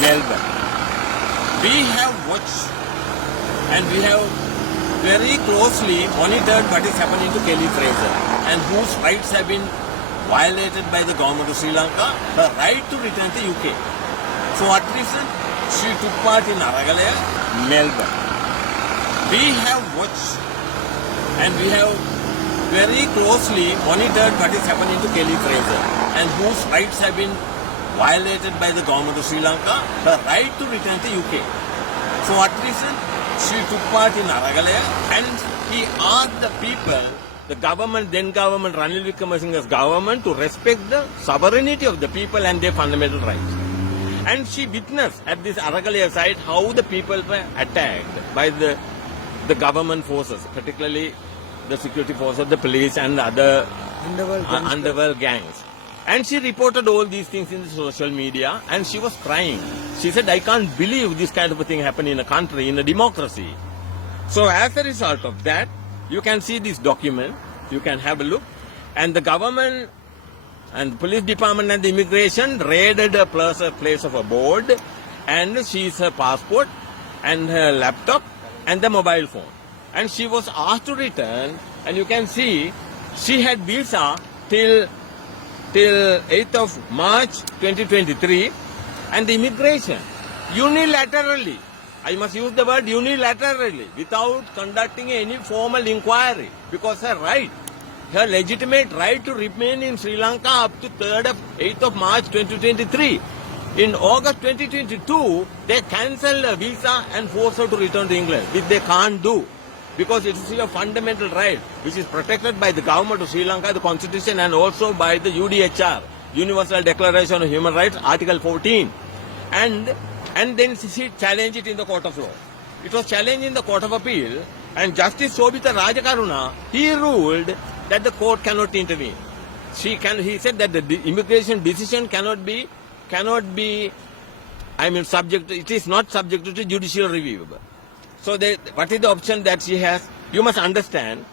Melbourne. We have watched and we have very closely monitored what is happening to Kelly Fraser and whose rights have been violated by the government of Sri Lanka, her right to return to UK. For what reason? She took part in Aragalaya, Melbourne. We have watched and we have very closely monitored what is happening to Kelly Fraser and whose rights have been violated by the government of Sri Lanka, her right to return to UK. For what reason? She took part in Aragalaya and he asked the people, the government, then government, Ranil Wickremesinghe's government, to respect the sovereignty of the people and their fundamental rights. And she witnessed at this Aragalaya site how the people were attacked by the government forces, particularly the security forces, the police and other underworld gangs. And she reported all these things in the social media and she was crying. She said, I can't believe this kind of a thing happened in a country, in a democracy. So as a result of that, you can see this document, you can have a look. And the government and the police department and the immigration raided a place of a board and seized her passport and her laptop and the mobile phone. And she was asked to return, and you can see she had visa till 8th of March 2023, and the immigration unilaterally, I must use the word unilaterally, without conducting any formal inquiry, because her right, her legitimate right to remain in Sri Lanka up to 8th of March 2023. In August 2022, they cancelled her visa and forced her to return to England, which they can't do, because it is a fundamental right which is protected by the government of Sri Lanka, the constitution, and also by the UDHR, Universal Declaration of Human Rights, Article 14. And then she challenged it in the Court of Law. It was challenged in the Court of Appeal, and Justice Sobhita Rajakaruna, he ruled that the court cannot intervene. He said that the immigration decision cannot be subject, it is not subject to judicial review. So what is the option that she has? You must understand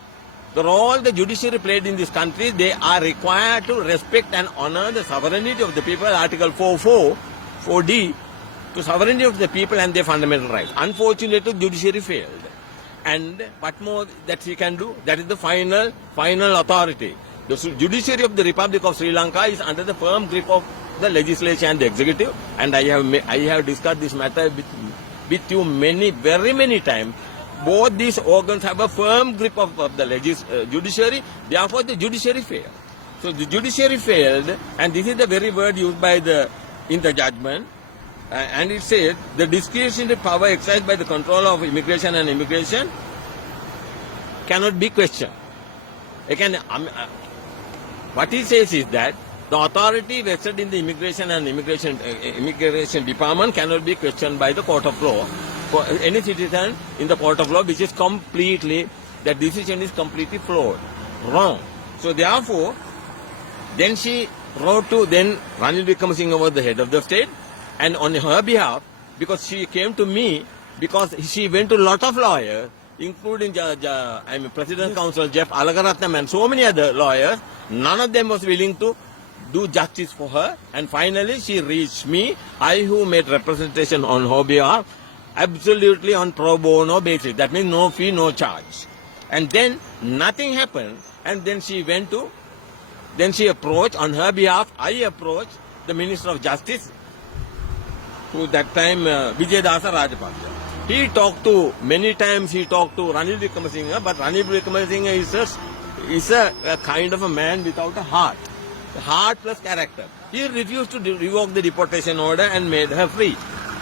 the role the judiciary played in this country. They are required to respect and honor the sovereignty of the people, Article 4D, to sovereignty of the people and their fundamental rights. Unfortunately, the judiciary failed. And what more that she can do? That is the final authority. The judiciary of the Republic of Sri Lanka is under the firm grip of the legislature and the executive. And I have discussed this matter with you very many times. Both these organs have a firm grip of the judiciary. Therefore, the judiciary failed. So the judiciary failed, and this is the very word used by in the judgment. And it says the discretionary power exercised by the controller of immigration and immigration cannot be questioned. Again, what he says is that the authority vested in the immigration and immigration department cannot be questioned by the court of law. For any citizen in the court of law, which is completely, that decision is completely flawed, wrong. So therefore, then she wrote to Ranil Wickremesinghe was the head of the state, and on her behalf, because she came to me, because she went to a lot of lawyers, including President Counsel Jeff Alagaratnam and so many other lawyers, none of them was willing to do justice for her, and finally she reached me, I who made representation on her behalf, absolutely on pro bono basis. That means no fee, no charge. And then nothing happened, and then she approached, on her behalf, I approached the Minister of Justice, who that time vijitha Rajapaksa. He talked to Ranil Wickremesinghe, but Ranil Wickremesinghe is a kind of a man without a heart plus character. He refused to revoke the deportation order and made her free.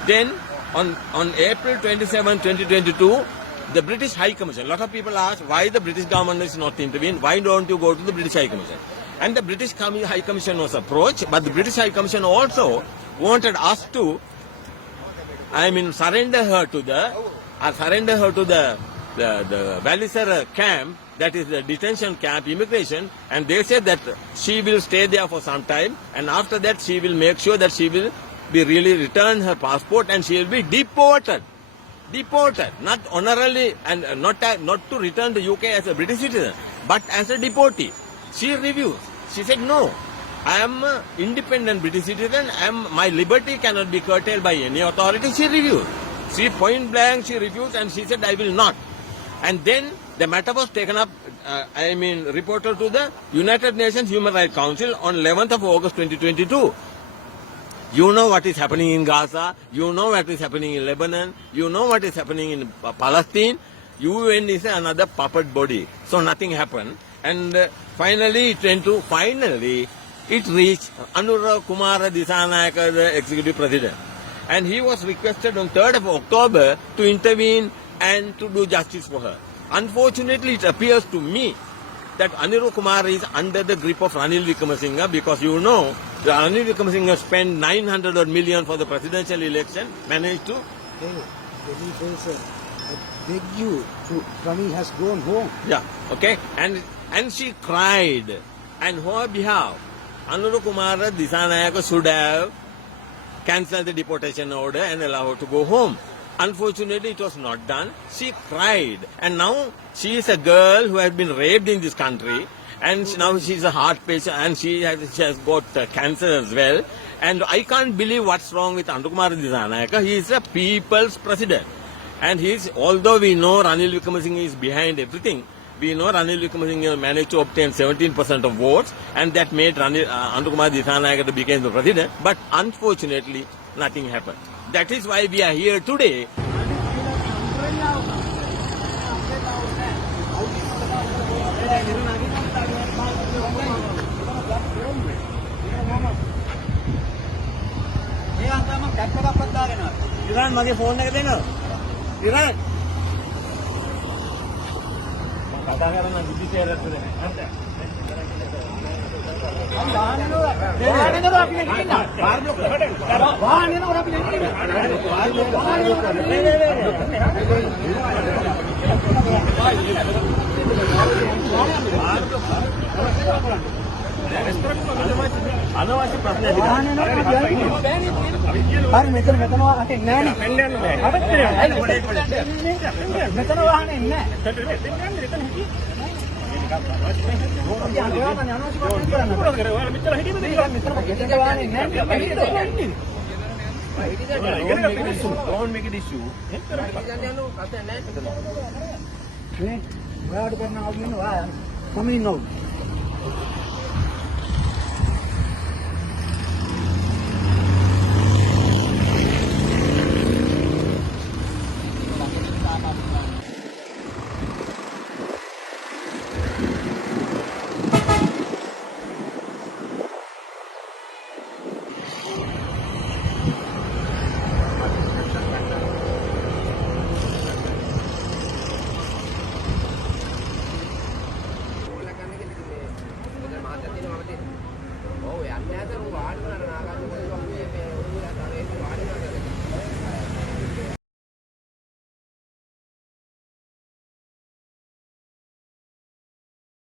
Then on April 27, 2022, the British High Commission, a lot of people ask why the British government is not intervened, why don't you go to the British High Commission? And the British High Commission was approached, but the British High Commission also wanted us to surrender her to the Valisara camp, that is the detention camp, immigration, and they said that she will stay there for some time, and after that she will make sure that she will be really return her passport and she will be deported, not honorarily and not to return to UK as a British citizen, but as a deportee. She refused. She said no. I am an independent British citizen. My liberty cannot be curtailed by any authority. She refused. She point blank, she refused and she said, I will not. And then the matter was taken up, reported to the United Nations Human Rights Council on 11th of August 2022. You know what is happening in Gaza. You know what is happening in Lebanon. You know what is happening in Palestine. UN is another puppet body. So nothing happened. And finally it reached Anura Kumara Disanayaka, the executive president. And he was requested on 3rd of October to intervene and to do justice for her. Unfortunately, it appears to me that Anura Kumara is under the grip of Ranil Wickremesinghe, because you know, the Ranil Wickremesinghe spent 900 million for the presidential election, managed to... I beg you, Ranil has gone home. Yeah, okay. And she cried. And on her behalf, Anura Kumara Disanayaka should have cancelled the deportation order and allow her to go home. Unfortunately, it was not done. She cried. And now she is a girl who has been raped in this country. And now she is a heart patient and she has got cancer as well. And I can't believe what's wrong with Anura Kumara Disanayaka. He is a people's president. And although we know Ranil Wickremesinghe is behind everything, we know Ranil Wickremesinghe managed to obtain 17% of votes, and that made Anura Kumara Disanayaka to become the president. But unfortunately, nothing happened. That is why we are here today. Iran, mage phone එක දෙන්න. Iran. කතා කරන්න විදිහට ඇත්තද නැහැ. වාහනේනෝ අපි නෙකින්න. Bar block කරට. වාහනේනෝ අපි නෙකින්න. බාර් බ්ලොක් අනවශ්‍ය ප්‍රශ්න හරි මෙතන වාහනේ නැහැ නේ. මෙතන වාහනේ නැහැ. Don't make it issue.